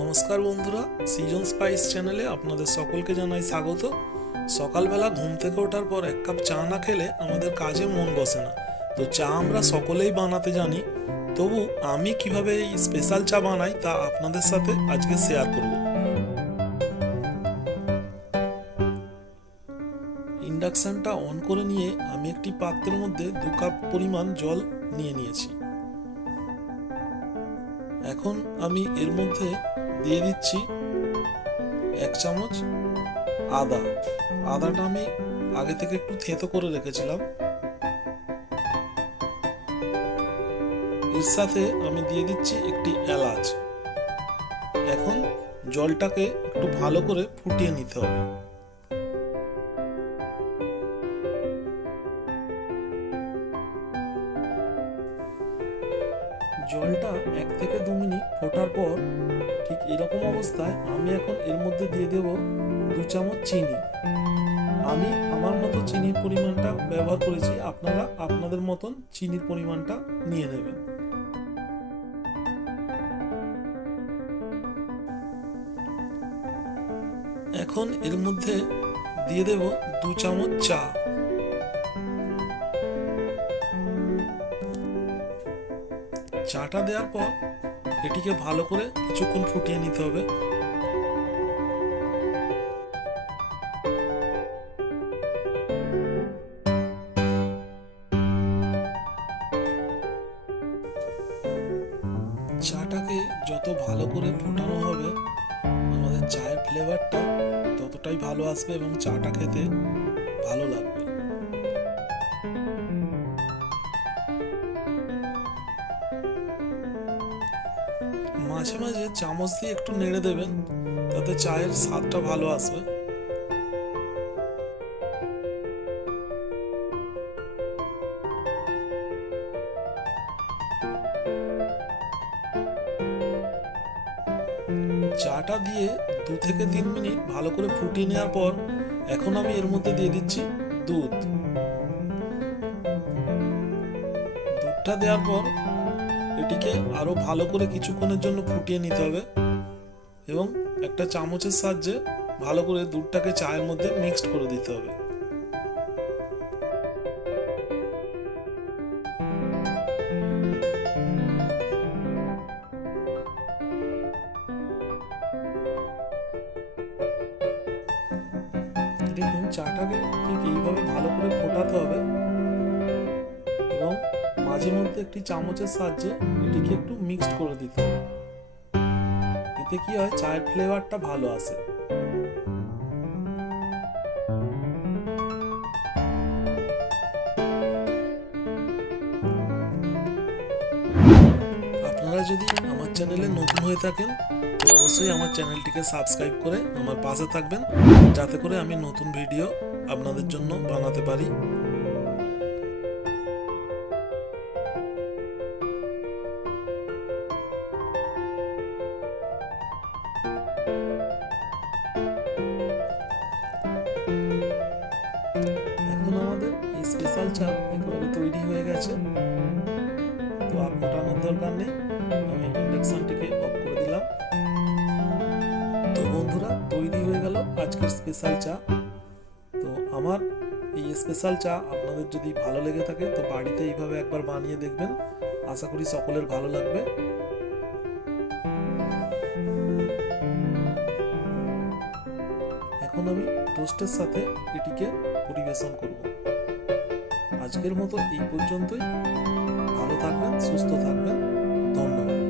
নমস্কার বন্ধুরা, season spice চ্যানেলে আপনাদের সকলকে জানাই স্বাগত। সকালবেলা ঘুম থেকে ওঠার পর এক কাপ চা না খেলে আমাদের কাজে মন বসে না। তো চা আমরা সকলেই বানাতে জানি, তবু আমি কিভাবে এই স্পেশাল চা বানাই তা আপনাদের সাথে আজকে শেয়ার করব। ইন্ডাকশনটা অন করে নিয়ে আমি একটি পাত্রের মধ্যে 2 কাপ পরিমাণ জল নিয়েছি। এখন আমি এর মধ্যে দিয়ে দিচ্ছি 1 চামচ আদাটা আমি আগে থেকে একটু থেঁতো করে রেখেছিলাম। এর সাথে আমি দিয়ে দিচ্ছি একটি এলাচ। এখন জলটাকে একটু ভালো করে ফুটিয়ে নিতে হবে। জলটা 1 থেকে 2 মিনিট ফোটার পর ঠিক এরকম অবস্থায় আমি এখন এর মধ্যে দিয়ে দেব 2 চামচ চিনি। আমি আমার মতো চিনির পরিমাণটা ব্যবহার করেছি, আপনারা আপনাদের মতন চিনির পরিমাণটা নিয়ে নেবেন। এখন এর মধ্যে দিয়ে দেব 2 চামচ চা। চাটা দেওয়ার পর এটিকে ভালো করে কিছুক্ষণ ফুটিয়ে নিতে হবে। চাটাকে যত ভালো করে ফোটানো হবে আমাদের চায়ের ফ্লেভারটা ততটাই ভালো আসবে এবং চাটা খেতে ভালো লাগবে। মাঝে মাঝে চামচ দিয়ে একটু নেড়ে দেবেন, তাতে চায়ের স্বাদটা ভালো আসবে। চাটা দিয়ে 2 থেকে 3 মিনিট ভালো করে ফুটিয়ে নেওয়ার পর এখন আমি এর মধ্যে দিয়ে দিচ্ছি দুধটা দেওয়ার পর এটিকে আরো ভালো করে কিছুক্ষণের জন্য ফুটিয়ে নিতে হবে এবং একটা চামচের সাহায্যে ভালো করে দুধটাকে চায়ের মধ্যে মিক্সড করে দিতে হবে। দেখুন চাটাকে ঠিক এইভাবে ভালো করে ফোটাতে হবে এবং মাঝে মধ্যে একটি চামচের সাহায্যে এটিকে একটু মিক্সড করে দিতে হবে। এতে কি হয়, চায়ের ফ্লেভারটা ভালো আসে। আপনারা যদি আমার চ্যানেলে নতুন হয়ে থাকেন তো অবশ্যই আমার চ্যানেলটিকে সাবস্ক্রাইব করে আমার পাশে থাকবেন, যাতে করে আমি নতুন ভিডিও আপনাদের জন্য বানাতে পারি। এখন আমাদের এই স্পেশাল চা একেবারে তৈরি হয়ে গেছে। তো আর ফোটানোর দরকার নেই, আমি ইন্ডাকশনটিকে অফ করে দিলাম। তো বন্ধুরা, তৈরি হয়ে গেল আজকের স্পেশাল চা। তো আমার এই স্পেশাল চা আপনাদের যদি ভালো লেগে থাকে তো বাড়িতে এইভাবে একবার বানিয়ে দেখবেন, আশা করি সকলের ভালো লাগবে। এখন আমি টোস্টের সাথে এটিকে পরিবেশন করব। আজকের মতো এই পর্যন্তই। ভালো থাকবেন, সুস্থ থাকবেন, ধন্যবাদ।